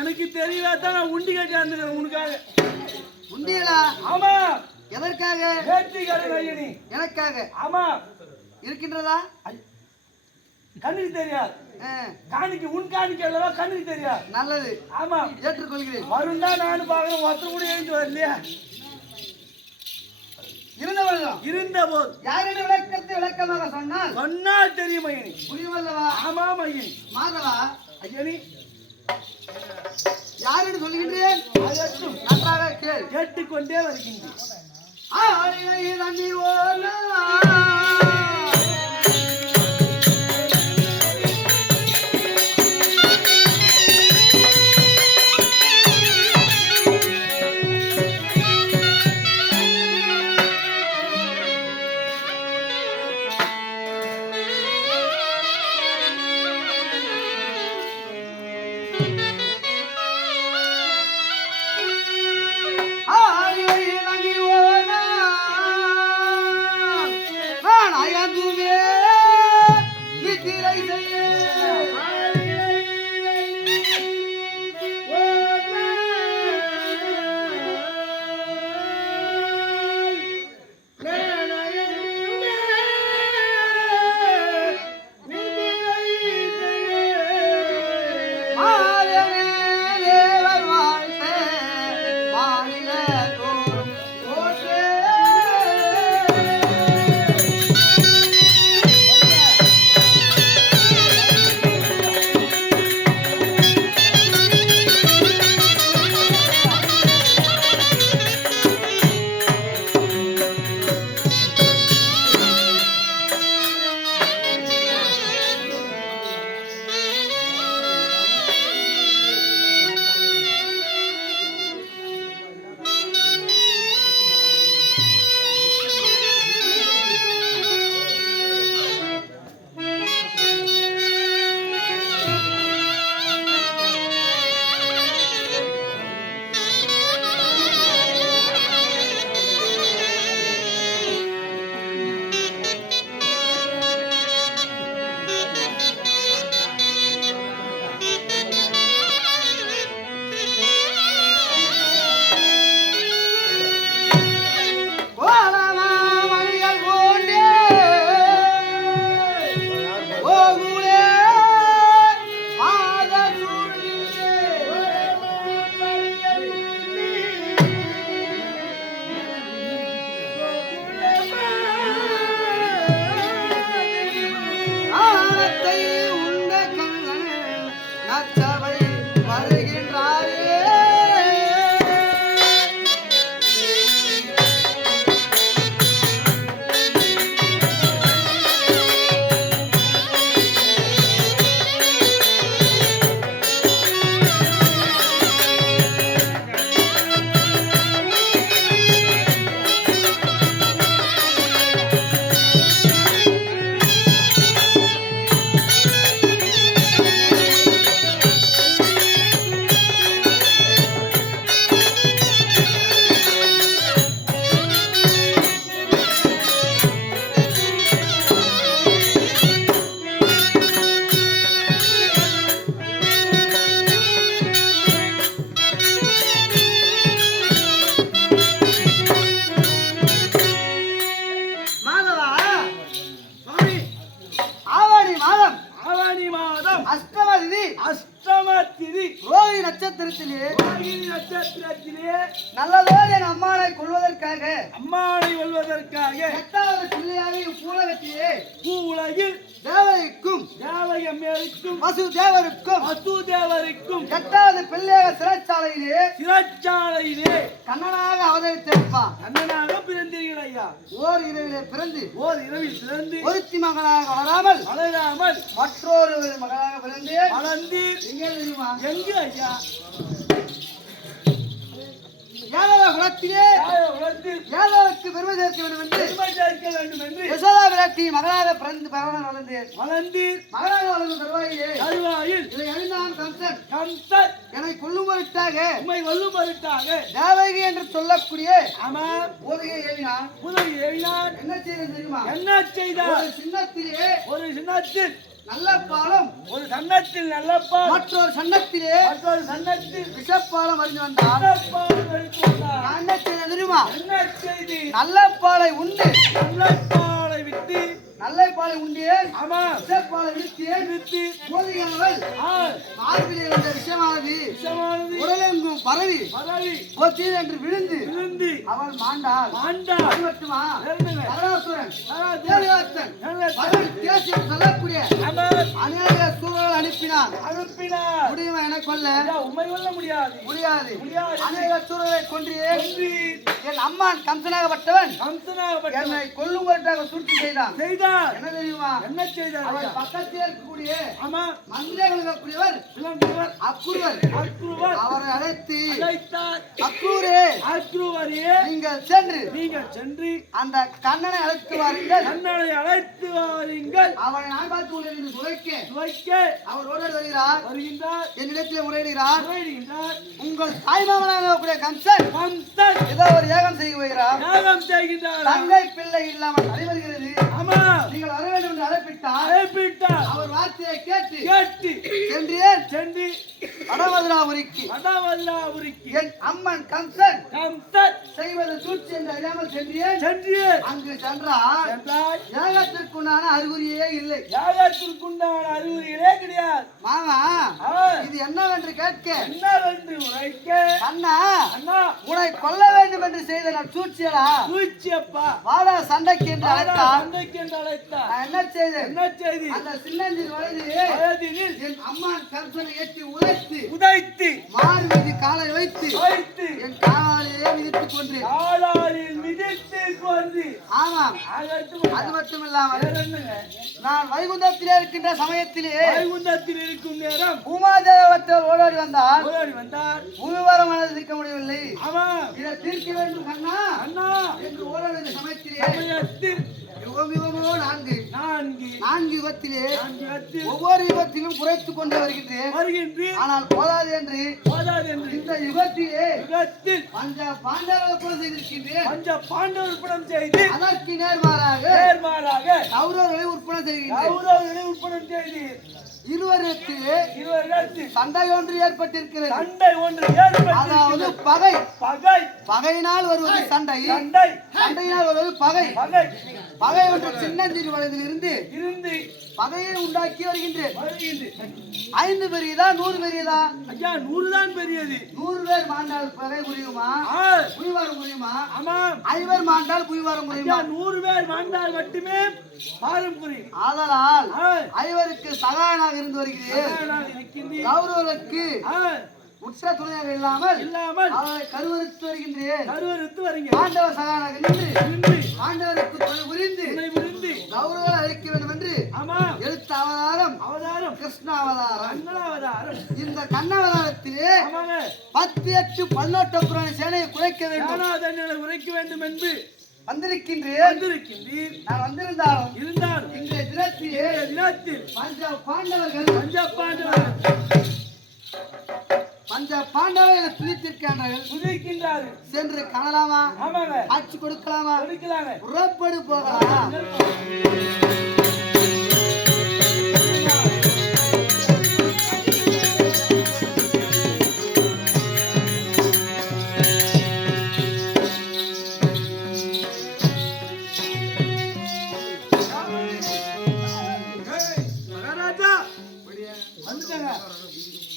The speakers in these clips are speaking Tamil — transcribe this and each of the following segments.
எனக்கு தெரியவாதான் நான் உண்டி கட்டி வந்துக்கிறேன் உனக்காக. உண்டியலா? ஆமா. எதற்காக? வேட்டிக்காரன் ஐயனி. எனக்காக? ஆமா. இருக்கின்றதா? கண்ணுக்கு தெரியாது. காணிக்கு உன் காணிக்க அல்லவா கண்ணுக்கு தெரியாது. நல்லது. ஆமா ஏற்றுக்கொள்கிறேன். வருண்டா நானும் பாக்குறேன். ஒருத்தர் கூட எழுந்து வரலையா? இருந்த போது யாரிடம் விளக்கத்தை விளக்கமாக சொன்னால் தெரியும் ஐயனி. புரியுமல்லவா? ஆமா ஐயனி. மாதவா ஐயனி யாரிடம் சொல்லுகின்றேன் நன்றாக கேள். கேட்டுக்கொண்டே வருகின்றேன். நட்சத்திரத்திலே நல்லதோடு என் அம்மானை கொள்வதற்காக எட்டாவது பிள்ளையாக பூவுலகில் தேவருக்கும் வசுதேவருக்கும் எட்டாவது பிள்ளையாக சிறைச்சாலையிலே கண்ணனாக அவதரித்திருப்பான். கண்ணனாக பிறந்தீர்கள் ஐயா. ஓர் இரவில் பிறந்து ஒருத்தி மகனாக வளராமல் மற்றொரு மகனாக வளர்ந்தீர். எங்கே தெரியுமா? எங்கு ஐயா? ஏழாவுக்கு பெருமை சேர்க்க வேண்டும் என்று யசோதா பிராட்டி மகளாக பிறந்து வளர்ந்தீர். மகளாக வளர்ந்த தருவாயில் இதை அறிந்தான் கம்சன் என்னை கொல்லும் பொருட்டாக தேவகி என்று சொல்லக்கூடிய உதவியை ஏவினான். என்ன செய்தான் தெரியுமா? என்ன செய்தான்? ஒரு சின்னத்தில் நல்ல பாலம் ஒரு சன்னத்தில் நல்ல பால் மற்றொரு சன்னத்திலே மற்றொரு சன்னத்தில் விஷப்பாலம் அறிந்து வந்தார். விஷப்பால் எடுத்து வந்தார். நான் என்ன செய்ய தெரியுமா? என்ன செய்தி? நல்ல பாலை உண்டு நல்ல பாலை விட்டு நல்ல பாலை உண்டேன் ஆமா விஷப்பாலை விட்டேன் விட்டு போதிகள் மார்பிலே வந்த விஷமானது விஷமானது உடலெங்கும் பரவி பரவி போத்தீர் என்று விழுந்து விழுந்து அவள் மாண்டாள். மாண்டாள். அது மட்டுமா? வேறுங்க. நரகாசுரன் தேவதத்தன் தேசியம் சொல்லக்கூடிய அவர் அநேக சூழல் அனுப்பினான். அனுப்பினார். முடியுமா என கொல்ல? ஐயா, உம்மை கொல்ல முடியாது. முடியாது. முடியாது. அநேக சூழலை கொன்றேன். கொன்றி என் அம்மான் கம்சனாகப்பட்டவன் கம்சனாகப்பட்டவன் என்னை கொல்லும் பொருட்டாக சூழ்ச்சி செய்தான். செய்தார். என்ன தெரியுமா? என்ன செய்தார்? அவன் ஐயா? பக்கத்தில் இருக்கக்கூடிய ஆமா மந்திரங்களுக்கு கூடியவர் விளங்குவர் அக்குருவர் அக்ரூவர் அவரை அழைத்து அழைத்தார். அக்குரே அக்ரூவரையே நீங்கள் சென்று நீங்கள் சென்று அந்த கண்ணனை அழைத்து வாருங்கள். கண்ணனை அழைத்து வாருங்கள். அவனை நான் பார்த்து கொள்கிறேன் என்று துவைக்க துவைக்க அவர் ஓடர் வருகிறார். வருகின்றார். என்னிடத்தில் முறையிடுகிறார். முறையிடுகின்றார். உங்கள் தாய்மாமனாக கூடிய கம்சன் கம்சன் ஏதோ ஒரு ஏகம் செய்ய வருகிறார். யாகம் செய்கின்றார். தங்கை பிள்ளை இல்லாமல் நடைபெறுகிறது. ஆமா நீங்கள் வர வேண்டும் என்று அழைப்பிட்டார். அழைப்பிட்டார். அவர் வார்த்தையை கேட்டு கேட்டு சென்றேன் சென்று வடமதுராபுரிக்கு. வடவல்லாபுரிக்கு என் அம்மன் கம்சன் கம்சன் செய்வது சூழ்ச்சி என்று அறியாமல் சென்றேன். சென்று அங்கு சென்றால் சென்றால் யாகத்திற்குண்டான அறிகுறியே இல்லை. யாகத்திற்குண்டான அறிகுறிகளே கிடையாது. மாமா ஆ, இது என்னவென்று கேட்க என்னவென்று உரைக்க அண்ணா அண்ணா உன்னை கொல்ல வேண்டும் என்று செய்த நான் சூழ்ச்சியடா சூழ்ச்சியப்பா வாடா சண்டைக்கு என்று அழைத்தார். சண்டைக்கு என்று அழைத்தார். நான் என்ன செய்தேன்? என்ன செய்தி? அந்த சின்னஞ்சிறு வயதிலே வயதினில் என் அம்மான் கம்சனை ஏற்றி உதைத்து உதைத்து மார் மீது காலை வைத்து வைத்து என் காலாலேயே மிதித்துக் கொன்றேன். காலாலில் மிதித்து கொண்டு ஆமாம் அதற்கு அது மட்டும் இல்லாமல் வேற என்னங்க? நான் வைகுந்தத்திலே இருக்கின்ற சமயத்திலே வைகுந்தத்தில் இருக்கும் நேரம் பூமாதேவத்தில் ஓடோடி வந்தார். ஓடி வந்தார். பூமிவாரம் இருக்க முடியவில்லை. ஆமா இதை தீர்க்க வேண்டும் கண்ணா அண்ணா என்று ஓடோடி சமயத்திலே சமயத்தில் யுகம் யுகமோ நான்கு நான்கு யுகத்திலே யுகத்தில் ஒவ்வொரு யுகத்திலும் குறைத்துக் கொண்டு வருகின்றேன். வருகின்றேன். ஆனால் போதாது என்று போதாது என்று இந்த யுகத்திலே யுகத்தில் பஞ்ச பாண்டவர்களை போல செய்திருக்கின்றேன். பஞ்ச பாண்டவர் உற்பணம் செய்து அதற்கு நேர்மாறாக நேர்மாறாக கௌரவர்களை உற்பத்தி செய்கின்றேன். கௌரவர்களை உற்பணம் செய்து இருவரிடத்திலே இருவரிடத்தில் சண்டை ஒன்று ஏற்பட்டிருக்கிறது. சண்டை ஒன்று அதாவது ஏற்பட்டு பகை பகை பகையினால் வருவது சண்டை, சண்டை சண்டையினால் வருவது பகை. பகை பகை ஒன்று சின்னஞ்சிறு வயதிலிருந்து இருந்து பகையை உண்டாக்கி வருகின்றேன். வருகின்றது. 5 பெரியதா 100 பெரியதா? ஐயா 100 தான் பெரியது. 100 பேர் மாண்டால் பகை புரியுமா? ஆ, புரிவாரம் புரியுமா? ஆமாம் 5 மாண்டால் புரிவாரம் ஐயா புரியுமா? 100 பேர் மாண்டால் மட்டுமே பாரம் புரியும். ஆதலால் ஆ, 5 சகாயனாக இருந்து வருகிறேன். நான் இருக்கின்றேன். கௌரவருக்கு ஆ, உற்ற துணையாக இல்லாமல் இல்லாமல் அவரை கருவறுத்து வருகின்றேன். கருவறுத்து வருங்க. ஆண்டவ சகாயனாக நின்று நின்று ஆண்டவருக்கு துணை புரிந்து துணை புரிந்து கௌரவ அழைக்க வேண்டும் என்று ஆமாம் எழுத்து அவதாரம் அவதாரம் கிருஷ்ண அவதாரம். மங்களவதாரம். இந்த கண்ணவதாரத்திலே ஆமாங்க 10 8 18 புராண சேனையை குறைக்க வேண்டும் ஞானாதன்யனை உரைக்க வேண்டும் என்று வந்திருக்கின்றேன். வந்திருக்கின்றீர். நான் வந்திருந்தாலும் இருந்தாலும் இன்றைய தினத்திலே தினத்தில் பஞ்ச பாண்டவர்கள் பஞ்ச பாண்டவர்களை துதித்திருக்கின்றார்கள். புதிக்கின்றார்கள். சென்று காணலாமா? ஆமாங்க காட்சி கொடுக்கலாமா? கொடுக்கலாங்க. புறப்படு போகலாம். மகாராஜா வந்துட்டாங்க.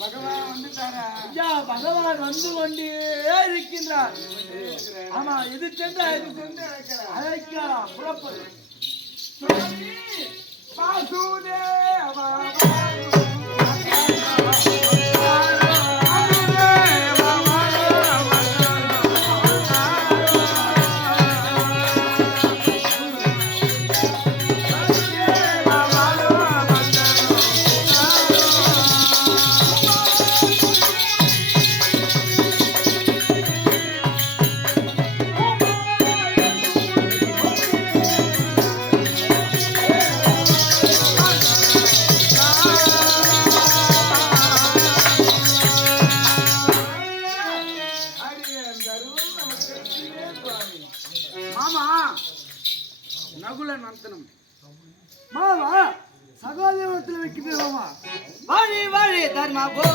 பகவான் வந்துட்டாங்க. ஐயா பகவான் வந்து கொண்டே இருக்கின்றார். ஆமா இது சென்று அழைக்கலாம். புறப்படு. வாசுதேவா மாமா நகுல நந்தனம் மாமா சகாதேவத்தில் வைக்கிறோமா? வாழி வாழி தர்மா போ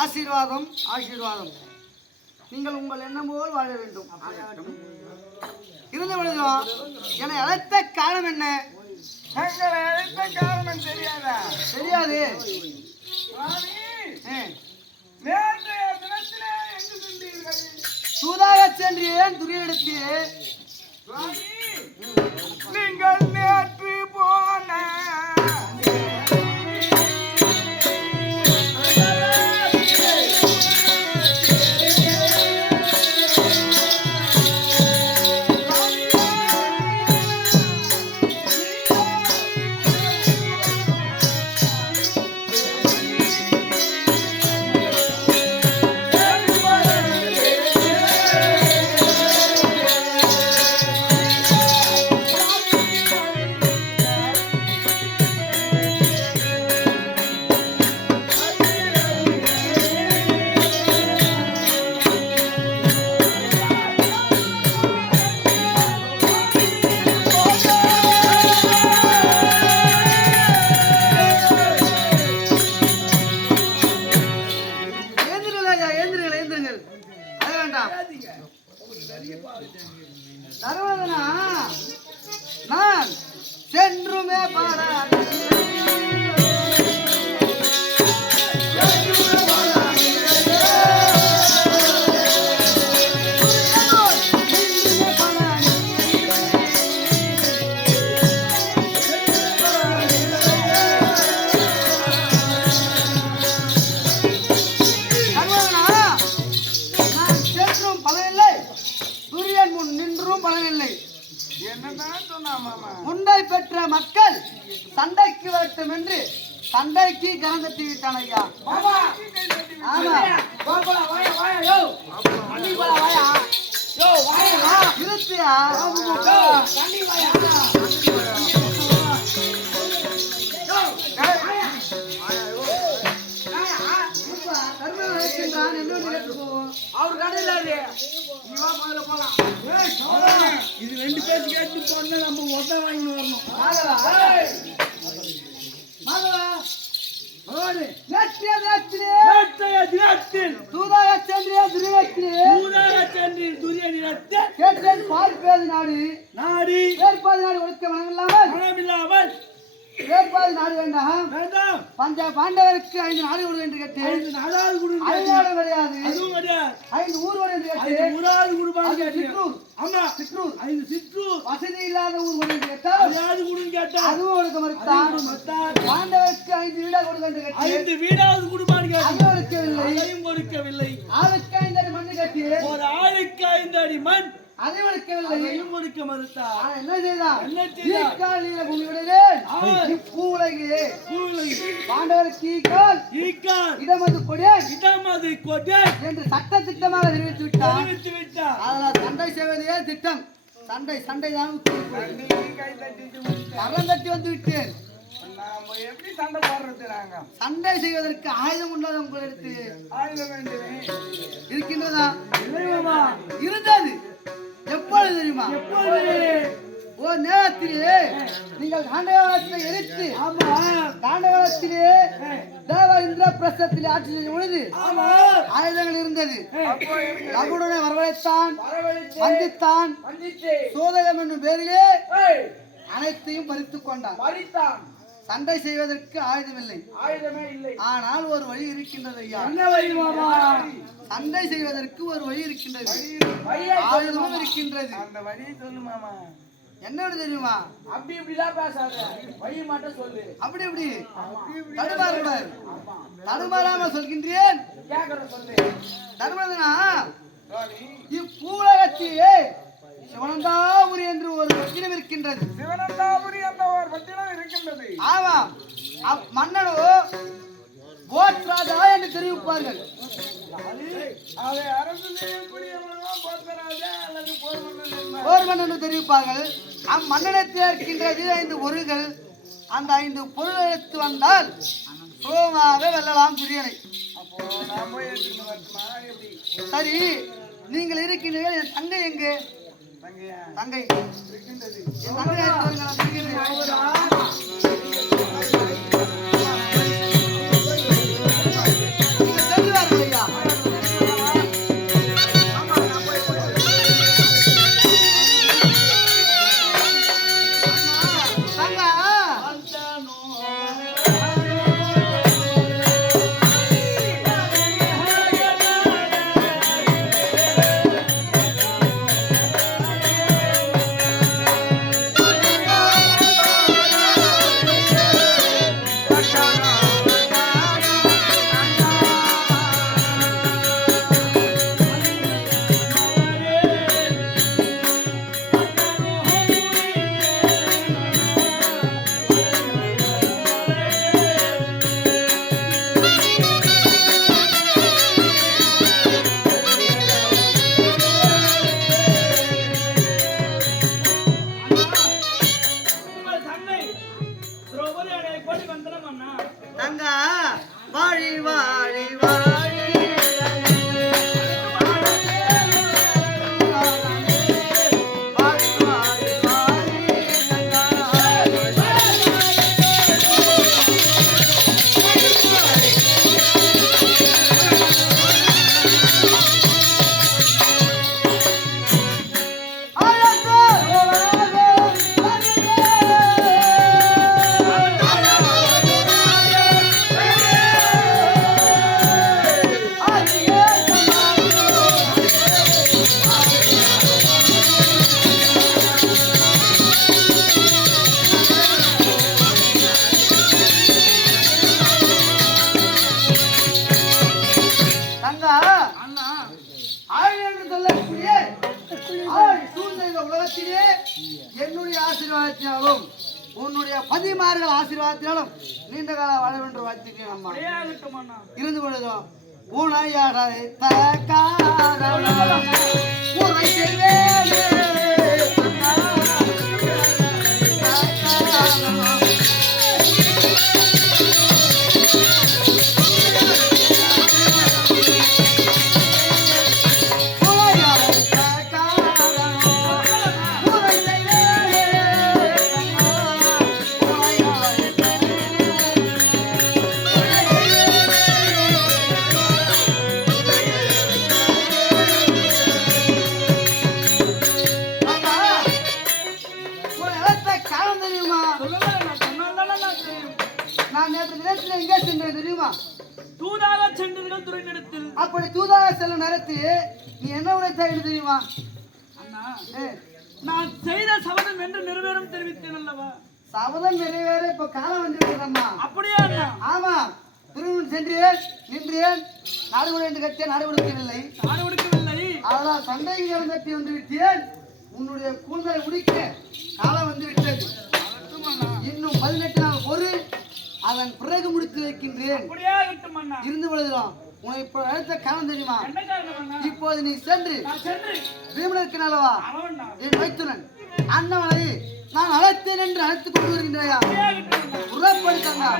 ஆசீர்வாதம் ஆசீர்வாதம். நீங்கள் உங்கள் எண்ணம் போல் வாழ வேண்டும். இருந்த பொழுதும் என்னை அழைத்த காரணம் என்ன? எங்களை அழைத்த காரணம் தெரியாதா? தெரியாது. நேற்றைய தினத்திலே எங்கு சென்றீர்கள்? சூதாக சென்றேன் துரியனிடத்திலே. நீங்கள் நேற்று போன தருவதனா நான் சென்றுமே பாராது முண்டை பெற்ற மக்கள் சண்டைக்கு வரட்டும் என்று சண்டைக்கு கரம் தட்டி விட்டான் ஐயா. இருத்தியா அவர் கடையில இது ரெண்டு பேருக்கு கேட்டு போனா நம்ம ஒத்த வாங்கி வரணும். பார்ப்பது நாடு நாடி வேறுபாடு நாடு ஒழுக்க மனமில்லாமல் வேறுபாடு நாடு வேண்டாம் வேண்டாம். பஞ்ச பாண்டவருக்கு 5 நாடு கொடு என்று கேட்டு 5 நாடாவது கொடு. 5 நாடு கிடையாது, அதுவும் கிடையாது. 5 ஊர் கொடு என்று கேட்டு 5 ஊராவது கொடுப்பாங்க. சிற்றூர். ஆமா சிற்றூர் 5 சிற்றூர். வசதி இல்லாத ஊர் கொடு என்று கேட்டால் அதையாவது கொடுன்னு கேட்டா அதுவும் கொடுக்க மறுத்தான். பாண்டவருக்கு 5 வீடா கொடுக்க என்று கேட்டு 5 வீடாவது கொடுப்பான்னு கேட்டு அதுவும் கொடுக்கவில்லை. அதையும் கொடுக்கவில்லை. ஆளுக்கு 5 அடி மண்ணு கட்டி ஒரு ஆளுக்கு 5 அடி மண் அதை கொடுக்கவில்லை. அதையும் கொடுக்க மறுத்தார். என்ன செய்தான்? என்ன செய்தான்? ஈக்காலில பூமியுடனே பூவுலகிலே பாண்டவருக்கு ஈக்கால் இடமது கொடே இடமது கொடே என்று சட்ட திட்டமாக தெரிவித்து விட்டார். அதனால் சண்டை செய்வதே திட்டம். சண்டை தான் கரம் தட்டி வந்து விட்டேன். எப்படி சண்டை போடுறது? நாங்க சண்டை செய்வதற்கு ஆயுதம் உள்ளது உங்களுக்கு ஆயுதம் இருக்கின்றதா? இருந்தது. எப்பொழுது தெரியுமா? ஒரு நேரத்திலே நீங்கள் தாண்டவத்திலே எரித்து தாண்டவத்திலே தேவ இந்திர பிரசத்திலே ஆட்சி செய்யும் பொழுது ஆயுதங்கள் இருந்தது. அவருடனே வரவழைத்தான், வந்தித்தான், சோதகம் என்னும் பேரிலே அனைத்தையும் பறித்துக் கொண்டான். சண்டை செய்வதற்கு ஆயுதமில்லை, ஆனால் ஒரு வழி இருக்கின்றது ஐயா. சண்டை செய்வதற்கு ஒரு வழி இருக்கின்றது, ஆயுதமும் இருக்கின்றது. அந்த வழியை சொல்லு மாமா. என்ன தெரியுமா? அப்படி இப்படிலாம் பேசாத, வழி மட்டும் சொல்லு. அப்படி இப்படி தடுமாறக்கூடாது. தடுமாறாம சொல்கின்றேன், கேக்குற சொல்லு. தர்மதனா இப்பூலகத்திலே சிவனந்தாபுரி என்று ஒரு பட்டினம் இருக்கின்றது. சிவனந்தாபுரி என்ற ஒரு பட்டினம் இருக்கின்றது. ஆமாம், மன்னனோ கோத்ராஜா என்று தெரிவிப்பார்கள். அதை அரசு செய்யக்கூடியவனா கோத்ராஜா அல்லது போர் மன்னன் என்று தெரிவிப்பார்கள். அம்மன்னனத்தில் இருக்கின்ற 5 பொருள்கள், அந்த 5 பொருள் எடுத்து வந்தால் சுலபமாக வெல்லலாம் துரியனை. சரி, நீங்கள் இருக்கின்றீர்கள். என் தங்கை எங்கே? தங்கை இருக்கின்றது. என் தங்கை தங்கா வாழி வாழி வாழி என்னுடைய ஆசீர்வாதத்தினாலும் உன்னுடைய பதிமார்கள் ஆசீர்வாதத்தினாலும் நீண்ட காலம் வாழ வேண்டும் வாழ்த்துக்கிறேன். அம்மா இருந்து பொழுதும் உனையடைத்த காரணம் உரை செய்வேனே. தூதாக சென்றீர்கள் துறையிடத்தில். அப்படி தூதாக செல்லும் நேரத்தில் நீ என்ன உழைத்தாய் தெரியுமா? அண்ணா, நான் செய்த சபதம் என்று நிறைவேறும் தெரிவித்தேன் அல்லவா? சபதம் நிறைவேற இப்ப காலம் வந்துவிட்டதம்மா. அப்படியே அண்ணா? ஆமா, திருமணம் சென்றேன், நின்றேன், நாடு கொடுத்து கட்டேன், நாடு கொடுக்கவில்லை. நாடு கொடுக்கவில்லை. அதான் சண்டைகள் கட்டி வந்து விட்டேன். உன்னுடைய கூந்தலை முடிக்க காலம் வந்து விட்டது. இன்னும் 18 நாள் பொறு, அதன் பிறகு முடித்து வைக்கின்றேன். இருந்து பொழுதுதான் உனக்கு இப்ப அழைத்த காரணம் தெரியுமா? இப்போது நீ சென்று பீமனுக்கு நல்லவா என் வைத்துனன் அண்ணவனை நான் அழைத்தேன் என்று அழைத்துக் கொண்டு வருகின்றையா? புறப்படுத்தா